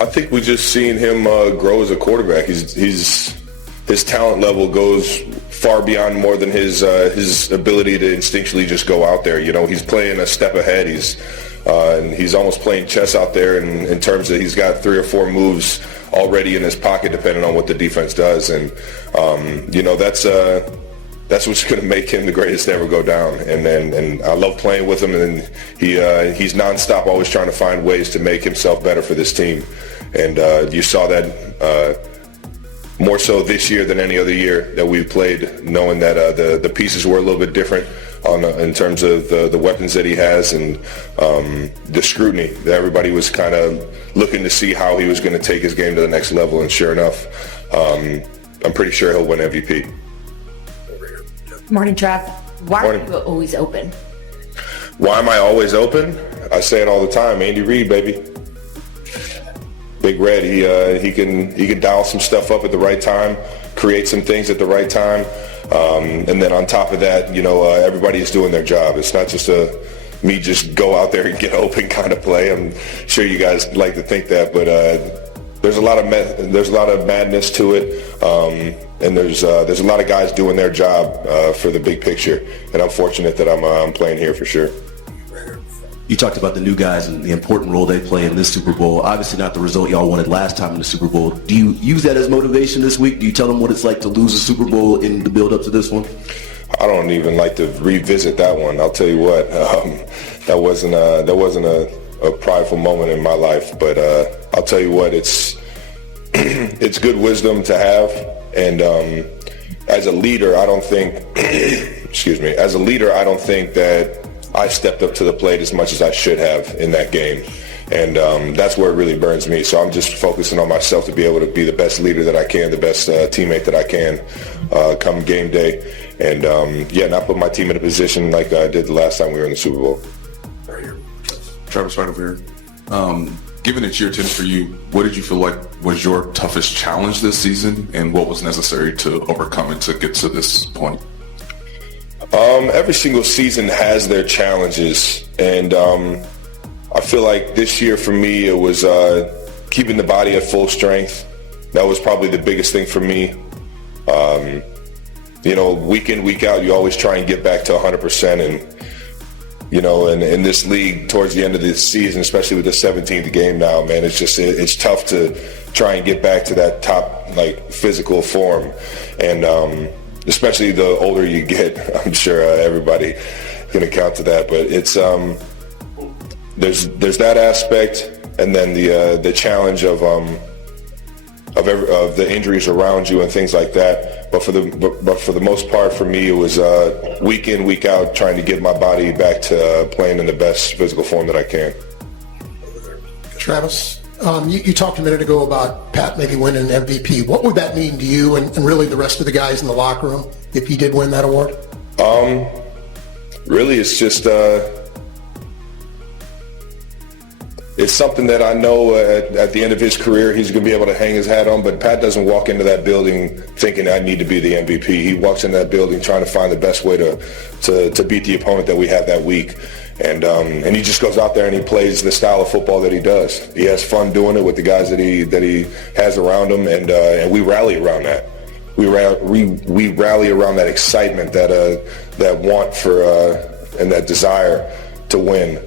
I think we just seen him grow as a quarterback. His talent level goes far beyond more than his ability to instinctually just go out there. You know, he's playing a step ahead. And he's almost playing chess out there in terms of he's got 3 or 4 moves already in his pocket, depending on what the defense does. And you know, that's what's going to make him the greatest to ever go down. And I love playing with him. And he's nonstop, always trying to find ways to make himself better for this team. And you saw that more so this year than any other year that we've played, knowing that the pieces were a little bit different in terms of the weapons that he has and the scrutiny. That everybody was kind of looking to see how he was going to take his game to the next level. And sure enough, I'm pretty sure he'll win MVP. Morning, Trav. Why Morning. are you always open? Why am I always open? I say it all the time. Andy Reid, baby. Big Red. He can dial some stuff up at the right time, create some things at the right time, and then on top of that, you know, everybody is doing their job. It's not just me just go out there and get open kind of play. I'm sure you guys like to think that, but there's a lot of madness to it, and there's a lot of guys doing their job for the big picture, and I'm fortunate that I'm playing here for sure. You talked about the new guys and the important role they play in this Super Bowl. Obviously not the result y'all wanted last time in the Super Bowl. Do you use that as motivation this week? Do you tell them what it's like to lose a Super Bowl in the build-up to this one? I don't even like to revisit that one. I'll tell you what, that wasn't a prideful moment in my life. But I'll tell you what, it's good wisdom to have. And as a leader, I don't think, as a leader, I don't think that I stepped up to the plate as much as I should have in that game. And that's where it really burns me. So I'm just focusing on myself to be able to be the best leader that I can, the best teammate that I can come game day. And, not put my team in a position like I did the last time we were in the Super Bowl. Travis, right over here. Given it's year 10 for you, what did you feel like was your toughest challenge this season, and what was necessary to overcome it to get to this point? Every single season has their challenges, and I feel like this year for me it was keeping the body at full strength. That was probably the biggest thing for me. Week in, week out, you always try and get back to 100%, and in this league towards the end of the season, especially with the 17th game now, man, it's tough to try and get back to that top physical form, and especially the older you get. I'm sure everybody can account to that, but it's there's that aspect, and then the challenge of the injuries around you and things like that. But for the most part, for me, it was week in, week out, trying to get my body back to playing in the best physical form that I can. Travis, you talked a minute ago about Pat maybe winning an MVP. What would that mean to you and really the rest of the guys in the locker room if he did win that award? Really, it's just it's something that I know at the end of his career he's going to be able to hang his hat on. But Pat doesn't walk into that building thinking I need to be the MVP. He walks into that building trying to find the best way to beat the opponent that we have that week. And he just goes out there and he plays the style of football that he does. He has fun doing it with the guys that he has around him, and we rally around that. We rally around that excitement, that want for and that desire to win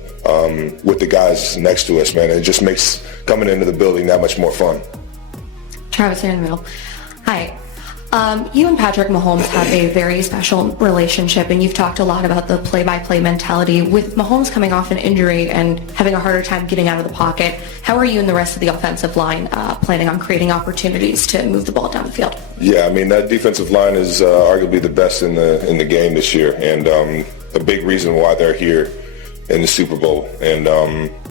with the guys next to us, man. It just makes coming into the building that much more fun. Travis, you're in the middle. Hi. You and Patrick Mahomes have a very special relationship, and you've talked a lot about the play-by-play mentality. With Mahomes coming off an injury and having a harder time getting out of the pocket, how are you and the rest of the offensive line planning on creating opportunities to move the ball down the field? Yeah, I mean, that defensive line is arguably the best in the game this year, and a big reason why they're here in the Super Bowl. And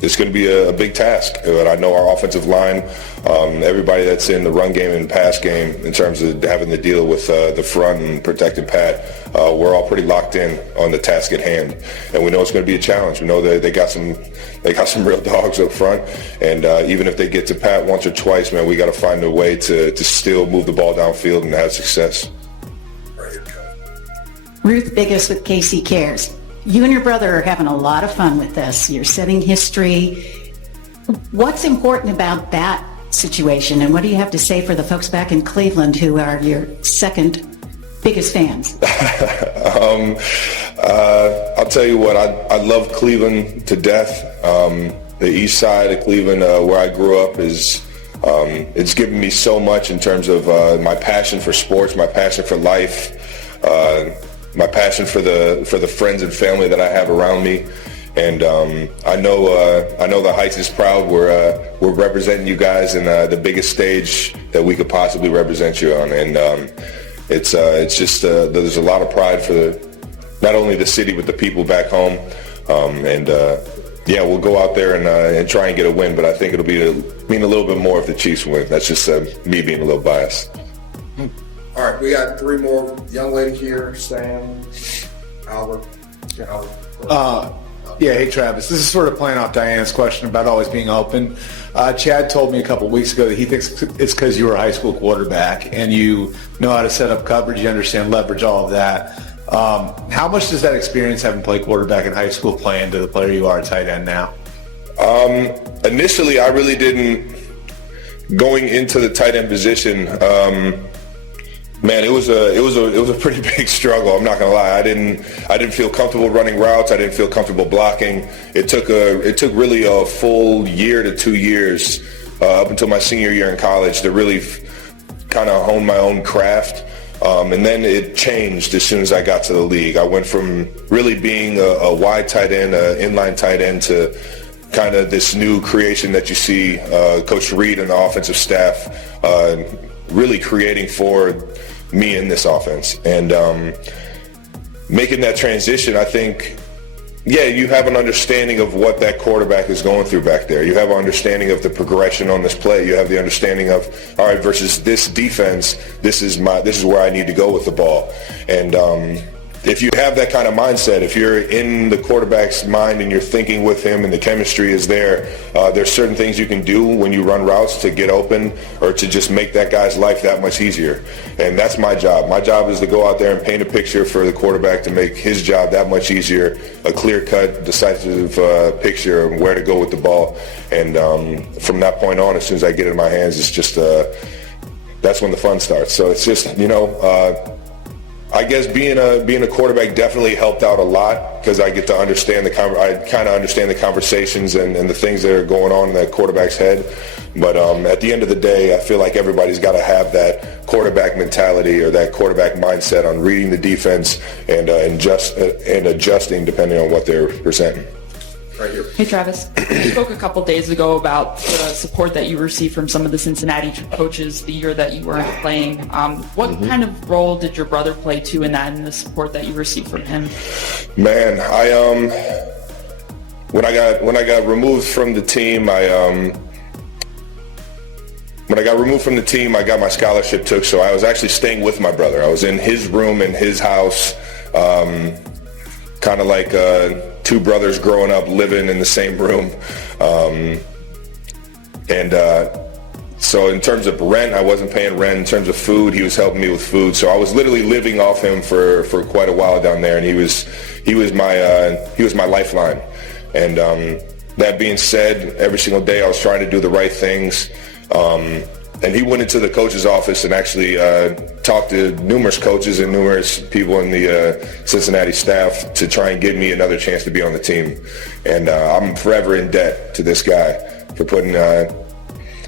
it's going to be a big task. But I know our offensive line, everybody that's in the run game and pass game in terms of having to deal with the front and protecting Pat, we're all pretty locked in on the task at hand. And we know it's going to be a challenge. We know that they got some real dogs up front. And even if they get to Pat once or twice, man, we got to find a way to still move the ball downfield and have success. Ruth Biggest with KC Cares. You and your brother are having a lot of fun with this. You're setting history. What's important about that situation, and what do you have to say for the folks back in Cleveland who are your second biggest fans? I'll tell you what, I love Cleveland to death. The east side of Cleveland, where I grew up, it's given me so much in terms of my passion for sports, my passion for life, my passion for the friends and family that I have around me. And I know the Heights is proud. We're representing you guys in the biggest stage that we could possibly represent you on, and it's just there's a lot of pride for not only the city but the people back home. Yeah, we'll go out there and try and get a win, but I think it'll mean a little bit more if the Chiefs win. That's just me being a little biased. All right, we got three more. Young lady here, Sam, Albert. Yeah, hey Travis. This is sort of playing off Diana's question about always being open. Chad told me a couple of weeks ago that he thinks it's because you were a high school quarterback and you know how to set up coverage, you understand leverage, all of that. How much does that experience having played quarterback in high school play into the player you are at tight end now? Initially, I really didn't. Going into the tight end position, man, it was a pretty big struggle. I'm not gonna lie. I didn't feel comfortable running routes. I didn't feel comfortable blocking. It took really a full year to 2 years up until my senior year in college to really kind of hone my own craft. And then it changed as soon as I got to the league. I went from really being a wide tight end, an inline tight end, to kind of this new creation that you see Coach Reed and the offensive staff really creating for me in this offense. And making that transition, I think, yeah, you have an understanding of what that quarterback is going through back there. You have an understanding of the progression on this play. You have the understanding of, all right, versus this defense, this is where I need to go with the ball. And if you have that kind of mindset, if you're in the quarterback's mind and you're thinking with him and the chemistry is there, there's certain things you can do when you run routes to get open or to just make that guy's life that much easier. And that's my job. My job is to go out there and paint a picture for the quarterback to make his job that much easier, a clear-cut, decisive picture of where to go with the ball. And from that point on, as soon as I get it in my hands, it's just that's when the fun starts. So it's just, I guess being a quarterback definitely helped out a lot because I get to understand I kind of understand the conversations and the things that are going on in that quarterback's head. But at the end of the day, I feel like everybody's got to have that quarterback mentality or that quarterback mindset on reading the defense and adjusting depending on what they're presenting. Right here. Hey, Travis. You spoke a couple days ago about the support that you received from some of the Cincinnati coaches the year that you weren't playing. What kind of role did your brother play too in that and the support that you received from him? Man, when I got removed from the team, I got my scholarship took, so I was actually staying with my brother. I was in his room in his house, kind of like two brothers growing up living in the same room. So in terms of rent, I wasn't paying rent. In terms of food, he was helping me with food. So I was literally living off him for quite a while down there, and he was my lifeline. And that being said, every single day I was trying to do the right things. And he went into the coach's office and actually talked to numerous coaches and numerous people in the Cincinnati staff to try and give me another chance to be on the team. And I'm forever in debt to this guy for putting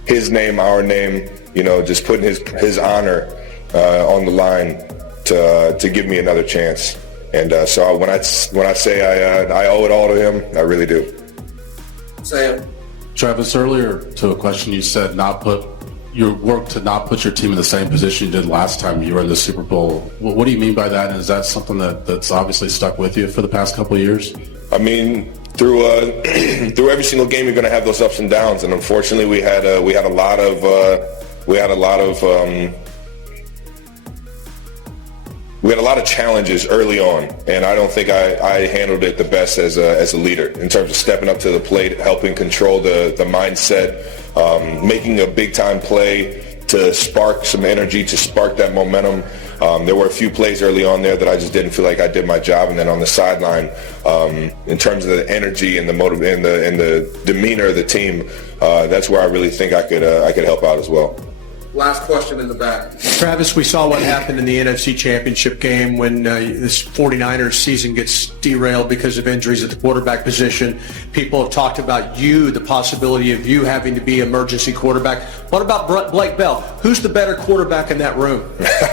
his name, our name, just putting his honor on the line to give me another chance. And so when I say I owe it all to him, I really do. Sam. Travis, earlier to a question you said your work to not put your team in the same position you did last time you were in the Super Bowl. What do you mean by that? And is that something that's obviously stuck with you for the past couple of years? I mean, through every single game, you're going to have those ups and downs, and unfortunately, we had a lot of challenges early on, and I don't think I handled it the best as a leader in terms of stepping up to the plate, helping control the mindset, making a big time play to spark some energy, to spark that momentum. There were a few plays early on there that I just didn't feel like I did my job, and then on the sideline, in terms of the energy and the motive and the demeanor of the team, that's where I really think I could help out as well. Last question in the back. Travis, we saw what happened in the NFC Championship game when this 49ers season gets derailed because of injuries at the quarterback position. People have talked about the possibility of you having to be emergency quarterback. What about Blake Bell? Who's the better quarterback in that room?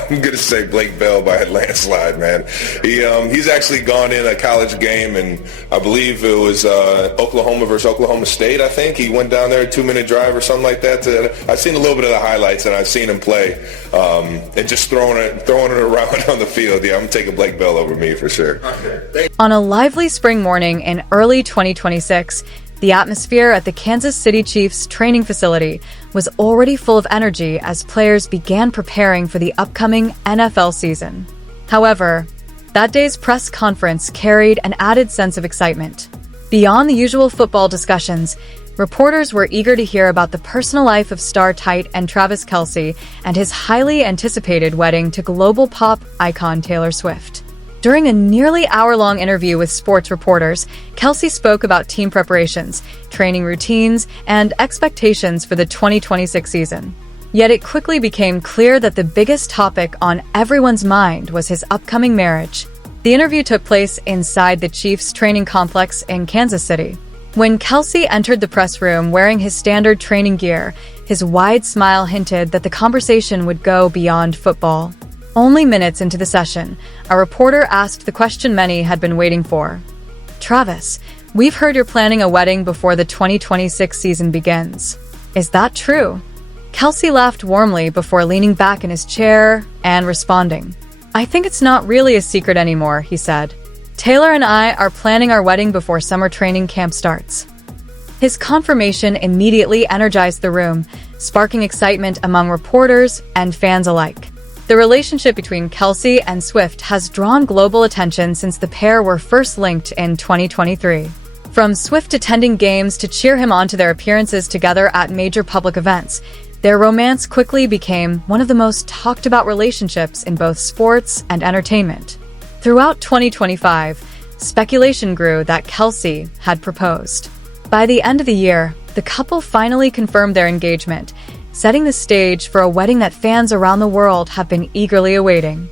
I'm going to say Blake Bell by a landslide, man. He's actually gone in a college game, and I believe it was Oklahoma versus Oklahoma State, I think. He went down there, a 2-minute drive or something like that. I've seen a little bit of the highlights, and I've seen him play, and just throwing it around on the field. Yeah, I'm taking Blake Bell over me for sure. Okay. On a lively spring morning in early 2026, the atmosphere at the Kansas City Chiefs training facility was already full of energy as players began preparing for the upcoming NFL season. However, that day's press conference carried an added sense of excitement. Beyond the usual football discussions, reporters were eager to hear about the personal life of star tight end Travis Kelce and his highly anticipated wedding to global pop icon Taylor Swift. During a nearly hour-long interview with sports reporters, Kelce spoke about team preparations, training routines, and expectations for the 2026 season. Yet it quickly became clear that the biggest topic on everyone's mind was his upcoming marriage. The interview took place inside the Chiefs training complex in Kansas City. When Kelce entered the press room wearing his standard training gear, his wide smile hinted that the conversation would go beyond football. Only minutes into the session, a reporter asked the question many had been waiting for. "Travis, we've heard you're planning a wedding before the 2026 season begins. Is that true?" Kelce laughed warmly before leaning back in his chair and responding. "I think it's not really a secret anymore," he said. "Taylor and I are planning our wedding before summer training camp starts." His confirmation immediately energized the room, sparking excitement among reporters and fans alike. The relationship between Kelce and Swift has drawn global attention since the pair were first linked in 2023. From Swift attending games to cheer him on to their appearances together at major public events, their romance quickly became one of the most talked about relationships in both sports and entertainment. Throughout 2025, speculation grew that Kelce had proposed. By the end of the year, the couple finally confirmed their engagement, setting the stage for a wedding that fans around the world have been eagerly awaiting.